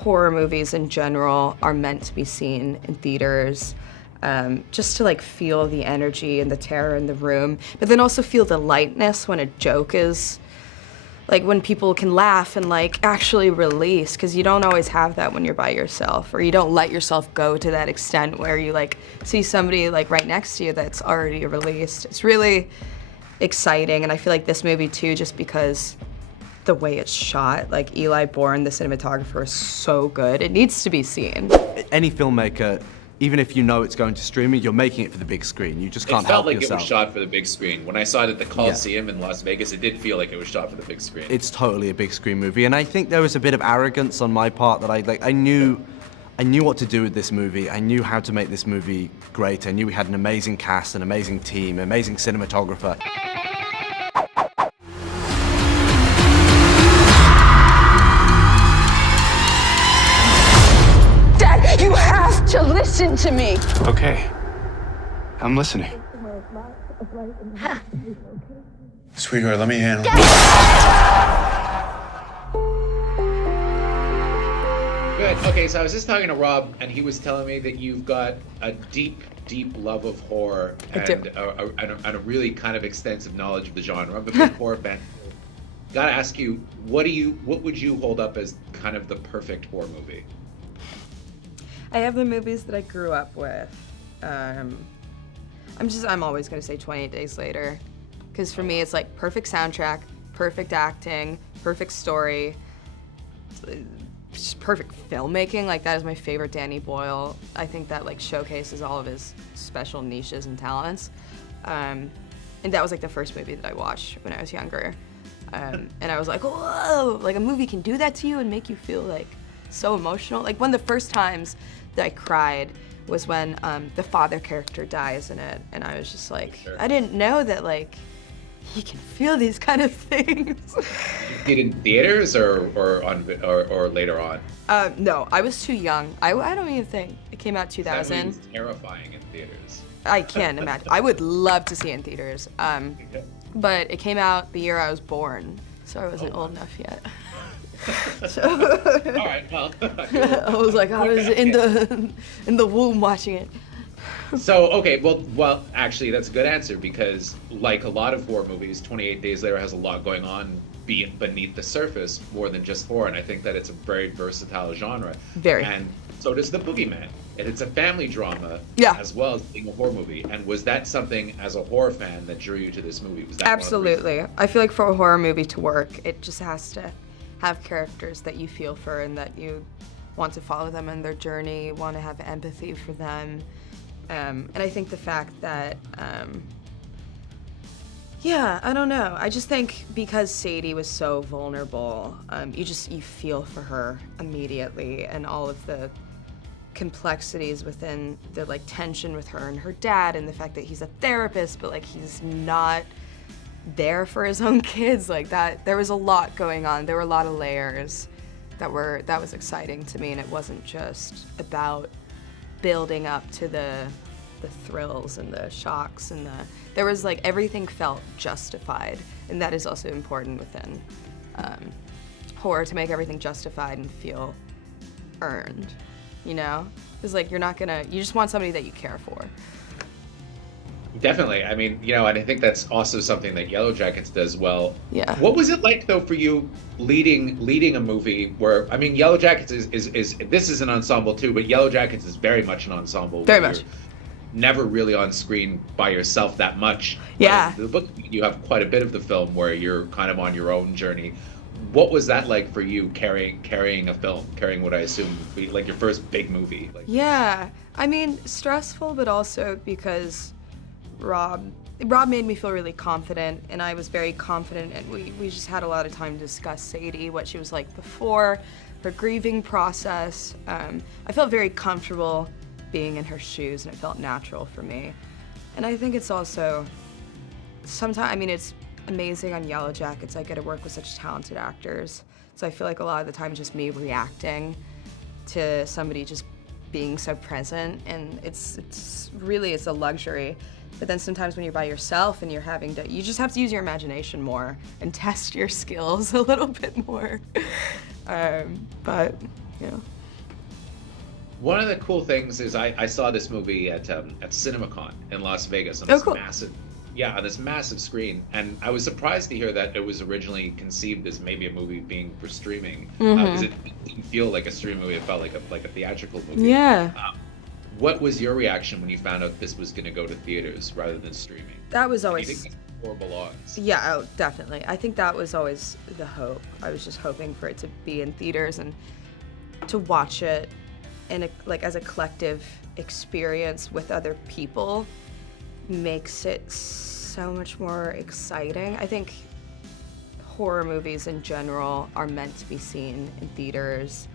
horror movies in general are meant to be seen in theaters, just to like feel the energy and the terror in the room, but then also feel the lightness when a joke is, like when people can laugh and like actually release, because you don't always have that when you're by yourself, or you don't let yourself go to that extent where you like see somebody like right next to you that's already released. It's really exciting, and I feel like this movie too, just because the way it's shot, like Eli Bourne, the cinematographer, is so good. It needs to be seen. Any filmmaker, even if you know it's going to streaming, you're making it for the big screen. You just can't help yourself. It felt like it was shot for the big screen. When I saw it at the Coliseum in Las Vegas, it did feel like it was shot for the big screen. It's totally a big screen movie, and I think there was a bit of arrogance on my part that I knew what to do with this movie. I knew how to make this movie great. I knew we had an amazing cast, an amazing team, an amazing cinematographer. You have to listen to me. Okay. I'm listening. Sweetheart, let me handle it. Good. Okay, so I was just talking to Rob, and he was telling me that you've got a deep, deep love of horror and a really kind of extensive knowledge of the genre. I'm a big horror fan. Gotta ask you, what would you hold up as kind of the perfect horror movie? I have the movies that I grew up with. I'm always gonna say 28 Days Later, because for me it's like perfect soundtrack, perfect acting, perfect story, just perfect filmmaking. Like that is my favorite Danny Boyle. I think that like showcases all of his special niches and talents. And that was like the first movie that I watched when I was younger. And I was like, whoa, like a movie can do that to you and make you feel like so emotional. Like one of the first times that I cried was when the father character dies in it, and I was just like, sure. I didn't know that like he can feel these kind of things. Did it in theaters or later on? No, I was too young. I don't even think it came out 2000. That movie was terrifying in theaters. I can't imagine. I would love to see it in theaters. But it came out the year I was born, so I wasn't old enough yet. So, all right, well. I was like, I was in the womb watching it. So, okay, well, actually, that's a good answer, because like a lot of horror movies, 28 Days Later has a lot going on beneath the surface, more than just horror, and I think that it's a very versatile genre. Very. And so does The Boogeyman, and it's a family drama as well as being a horror movie. And was that something, as a horror fan, that drew you to this movie? Was that Absolutely. I feel like for a horror movie to work, it just has to have characters that you feel for and that you want to follow them in their journey, want to have empathy for them. And I think the fact that, I don't know. I just think because Sadie was so vulnerable, you feel for her immediately, and all of the complexities within the like tension with her and her dad, and the fact that he's a therapist, but like he's not there for his own kids, like that. There was a lot going on. There were a lot of layers that was exciting to me, and it wasn't just about building up to the thrills and the shocks, and there was like everything felt justified, and that is also important within horror, to make everything justified and feel earned, you know? Because like you just want somebody that you care for. Definitely. I mean, and I think that's also something that Yellow Jackets does well. Yeah. What was it like, though, for you leading a movie where, I mean, Yellow Jackets is this is an ensemble too, but Yellow Jackets is very much an ensemble. Very much. Never really on screen by yourself that much. Yeah. The book, you have quite a bit of the film where you're kind of on your own journey. What was that like for you, carrying a film, carrying what I assume would be like your first big movie? Yeah. I mean, stressful, but also because Rob made me feel really confident, and I was very confident, and we just had a lot of time to discuss Sadie, what she was like before, her grieving process. I felt very comfortable being in her shoes, and it felt natural for me. And I think it's also, it's amazing on Yellow Jackets. I get to work with such talented actors, so I feel like a lot of the time just me reacting to somebody just being so present, and it's really a luxury. But then sometimes when you're by yourself and you just have to use your imagination more and test your skills a little bit more. But you know. One of the cool things is I saw this movie at CinemaCon in Las Vegas on this on this massive screen, and I was surprised to hear that it was originally conceived as maybe a movie being for streaming, because it didn't feel like a streaming movie. It felt like a theatrical movie. Yeah. What was your reaction when you found out this was going to go to theaters rather than streaming? That was Do you always. think that's where it belongs? Yeah, oh, definitely. I think that was always the hope. I was just hoping for it to be in theaters and to watch it in as a collective experience with other people makes it so much more exciting. I think horror movies in general are meant to be seen in theaters,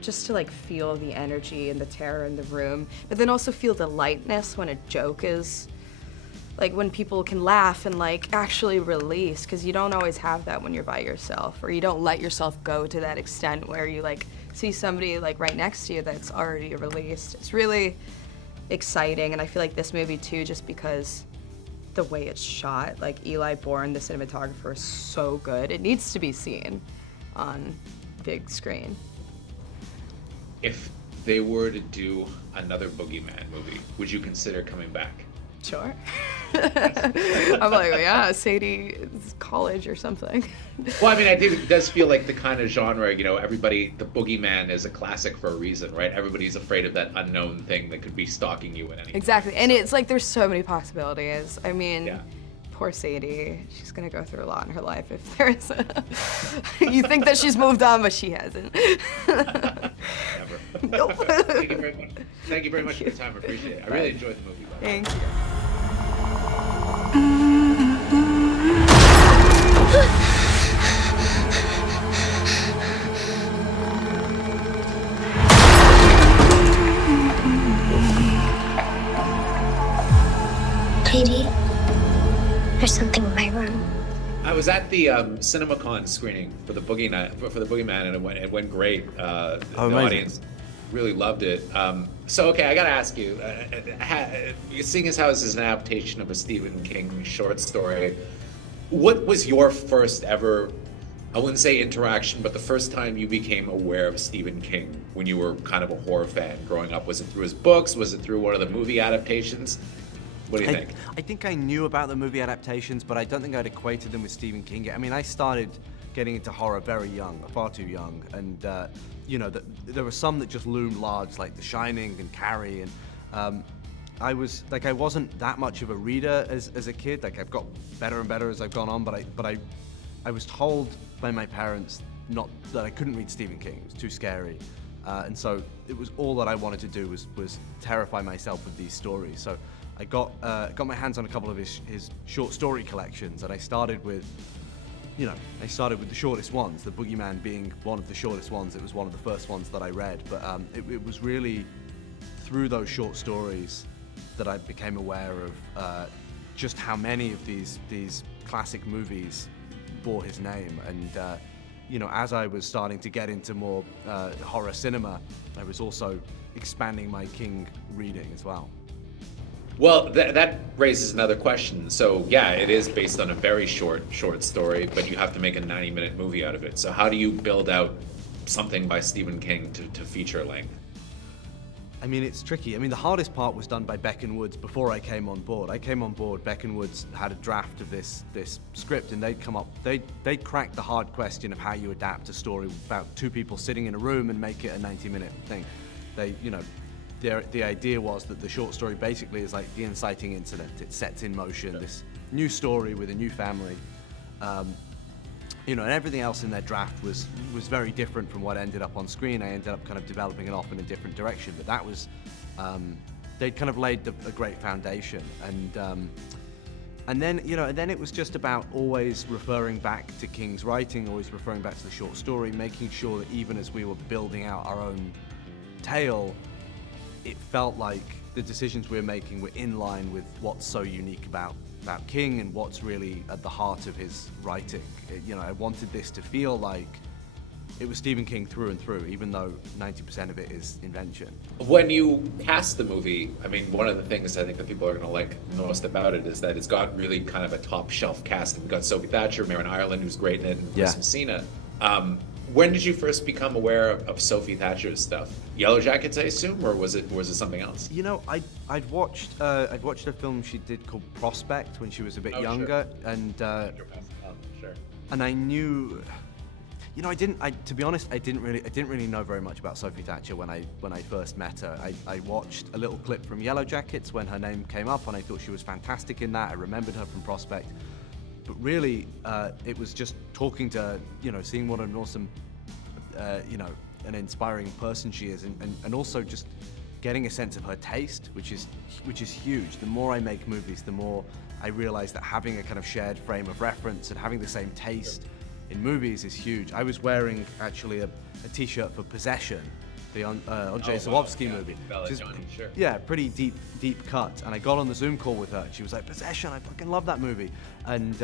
just to feel the energy and the terror in the room, but then also feel the lightness when a joke is when people can laugh and actually release, because you don't always have that when you're by yourself, or you don't let yourself go to that extent where you see somebody right next to you that's already released. It's really exciting, and I feel like this movie too, just because the way it's shot, Eli Bourne, the cinematographer, is so good. It needs to be seen on big screen. If they were to do another Boogeyman movie, would you consider coming back? Sure. I'm yeah, Sadie's college or something. Well, I mean, I think it does feel like the kind of genre, everybody, the Boogeyman is a classic for a reason, right? Everybody's afraid of that unknown thing that could be stalking you at any Exactly, time. and it's there's so many possibilities. I mean, Yeah. poor Sadie, she's gonna go through a lot in her life if there's you think that she's moved on, but she hasn't. Never. Nope. Thank you very much. Thank you very much for your time. I appreciate it. I really enjoyed the movie. Thank you. Katie, there's something in my room. I was at the CinemaCon screening for the Boogeyman, and it went great. The amazing. audience really loved it. So, okay, I gotta ask you, seeing as how this is an adaptation of a Stephen King short story, what was your first ever, I wouldn't say interaction, but the first time you became aware of Stephen King when you were kind of a horror fan growing up? Was it through his books? Was it through one of the movie adaptations? What do you think? I think I knew about the movie adaptations, but I don't think I'd equated them with Stephen King. I mean, I started getting into horror very young, far too young, and there were some that just loomed large, like The Shining and Carrie, and I wasn't that much of a reader as a kid. I've got better and better as I've gone on, but I was told by my parents not that I couldn't read Stephen King. It was too scary, and so it was all that I wanted to do was terrify myself with these stories. So I got my hands on a couple of his short story collections, and I started with the shortest ones, the Boogeyman being one of the shortest ones. It was one of the first ones that I read, but it was really through those short stories that I became aware of just how many of these classic movies bore his name. And as I was starting to get into more horror cinema, I was also expanding my King reading as well. Well, that raises another question. So, yeah, it is based on a very short story, but you have to make a 90-minute movie out of it. So how do you build out something by Stephen King to feature length? I mean, it's tricky. I mean, the hardest part was done by Beck and Woods before I came on board. Beck and Woods had a draft of this script, and they'd cracked the hard question of how you adapt a story about two people sitting in a room and make it a 90-minute thing. The idea was that the short story basically is like the inciting incident. It sets in motion this new story with a new family. And everything else in their draft was very different from what ended up on screen. I ended up kind of developing it off in a different direction, but that was, they'd kind of laid a great foundation. And then it was just about always referring back to King's writing, always referring back to the short story, making sure that even as we were building out our own tale, it felt like the decisions we were making were in line with what's so unique about King and what's really at the heart of his writing. I wanted this to feel like it was Stephen King through and through, even though 90% of it is invention. When you cast the movie, I mean, one of the things I think that people are going to like most about it is that it's got really kind of a top shelf cast. We've got Sophie Thatcher, Marin Ireland, who's great in it, and Chris Messina. When did you first become aware of Sophie Thatcher's stuff? Yellow Jackets, I assume, or was it something else? You know, I'd watched a film she did called Prospect when she was a bit younger, sure. and Sure. and I knew, you know, to be honest, I didn't really know very much about Sophie Thatcher when I first met her. I watched a little clip from Yellow Jackets when her name came up, and I thought she was fantastic in that. I remembered her from Prospect. But really, it was just talking to her, you know, seeing what an awesome, you know, an inspiring person she is, and also just getting a sense of her taste, which is huge. The more I make movies, the more I realize that having a kind of shared frame of reference and having the same taste in movies is huge. I was wearing actually a t-shirt for Possession, the Andrzej Zawadzki movie. Bella Johnny, sure. Yeah, pretty deep cut. And I got on the Zoom call with her, and she was like, "Possession, I fucking love that movie," and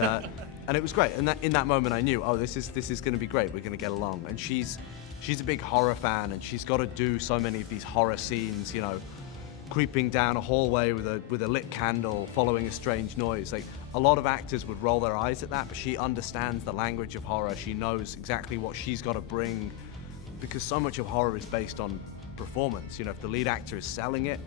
and it was great. And in that moment, I knew, oh, this is going to be great. We're going to get along. And she's a big horror fan, and she's got to do so many of these horror scenes, you know, creeping down a hallway with a lit candle, following a strange noise. Like, a lot of actors would roll their eyes at that, but she understands the language of horror. She knows exactly what she's got to bring, because so much of horror is based on performance. You know, if the lead actor is selling it,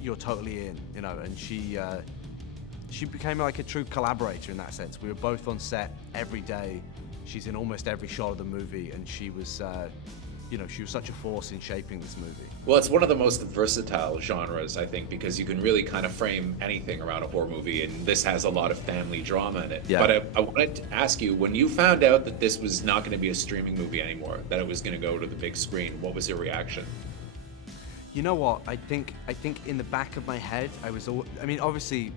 you're totally in, you know. And she became like a true collaborator in that sense. We were both on set every day. She's in almost every shot of the movie, and she was, you know, she was such a force in shaping this movie. Well, it's one of the most versatile genres, I think, because you can really kind of frame anything around a horror movie, and this has a lot of family drama in it. Yeah. But I wanted to ask you, when you found out that this was not going to be a streaming movie anymore, that it was going to go to the big screen, what was your reaction? You know what? I think in the back of my head, I mean, obviously,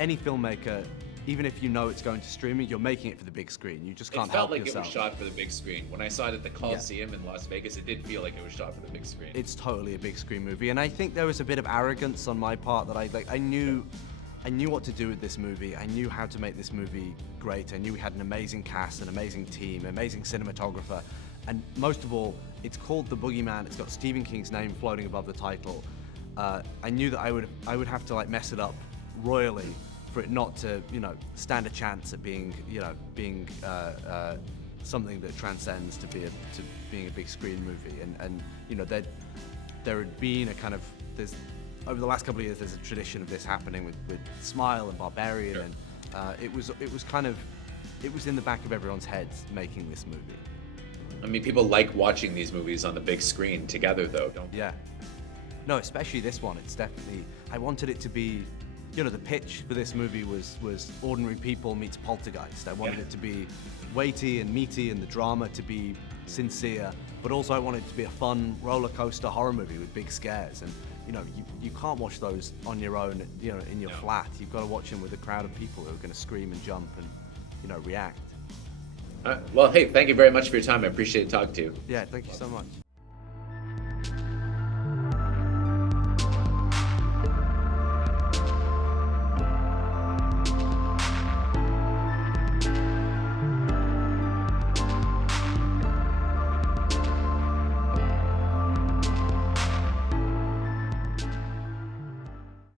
any filmmaker, even if you know it's going to streaming, you're making it for the big screen. You just can't help yourself. It felt like it was shot for the big screen. When I saw it at the Coliseum in Las Vegas, it did feel like it was shot for the big screen. It's totally a big screen movie, and I think there was a bit of arrogance on my part that I knew what to do with this movie. I knew how to make this movie great. I knew we had an amazing cast, an amazing team, amazing cinematographer, and most of all, it's called The Boogeyman. It's got Stephen King's name floating above the title. I knew that I would have to like mess it up royally for it not to, you know, stand a chance at being something that transcends to being a big screen movie. And you know, there had been a kind of, over the last couple of years, there's a tradition of this happening with Smile and Barbarian, Sure. and it was in the back of everyone's heads making this movie. I mean, people like watching these movies on the big screen together, though, don't they? Yeah. No, especially this one. It's definitely, I wanted it to be, you know, the pitch for this movie was Ordinary People meets Poltergeist. I wanted it to be weighty and meaty, and the drama to be sincere, but also I wanted it to be a fun roller coaster horror movie with big scares. And you know, you can't watch those on your own, you know, in your flat. You've got to watch them with a crowd of people who are going to scream and jump and, you know, react. Well, hey, thank you very much for your time. I appreciate talking to you. Yeah, thank you so much.